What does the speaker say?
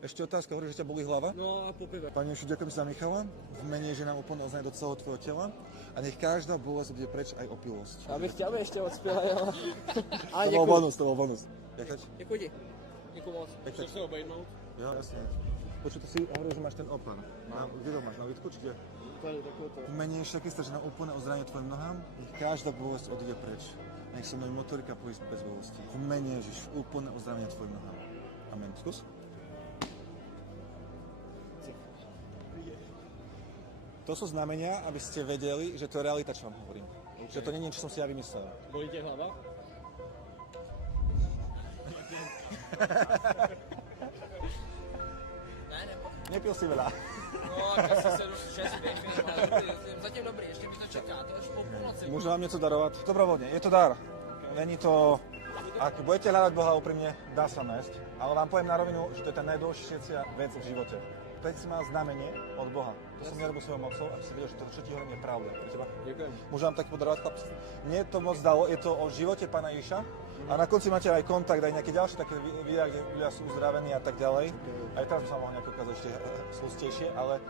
Ešte otázka, hovoríš, že ťa bolí hlava? No a popíva. Pane Ježiš, ďakujem za Michala, v mene, že nám úplne oznáme do celého tvojho tela a nech každá bolesť bude preč aj opilosť. Abych tě ještě odspěl, jo. A To bol bonus, to bol bonus. Ďakujem. Děkuji ti. Děkuji moc. Chceš se obejnout? Jo, jasne. Počuj, to si hovoríš, že máš ten Open. Kde to máš, na výtku, či kde? Tady, takové to. V mene Ježiša Krista, že nám úplne ozdravíme tvojim nohám, nech každá bolesť odíde preč. Nech sa mnou motorika pojísť bez bolesti. V mene Ježiš, úplne ozdravenie tvojim nohám. Amen. Skús. To sú znamenia, aby ste vedeli, že to je realita, čo vám hovorím. Okay. Že to nie je niečo, čo som si ja vymyslel. Bolí tě hlava? Nepil si veľa. No, asi 7, 6, 5 minut, ale zatím dobrý, ještě mi to čeká, to až po půlnoci. Môžem vám niečo darovať? Dobrovoľne, je to dar. Není to... Ak budete hľadať Boha úprimne, dá sa nájsť. Ale vám poviem na rovinu, že to je tá najdôležitejšia vec v živote. Teď si mal znamenie od Boha. To som nerobil svojou mocou, aby si vedel, že to, čo ti hovorím, je pravda. Pre teba. Ďakujem. Môžem vám taký podarovať, chlapci? Mne to moc dalo, je to o živote Pána Ježiša. A na konci máte aj kontakt, aj nejaké ďalšie také videá, kde ľudia sú uzdravení a tak ďalej. Aj teraz by som mohol nejako ukázať ešte slustejšie, ale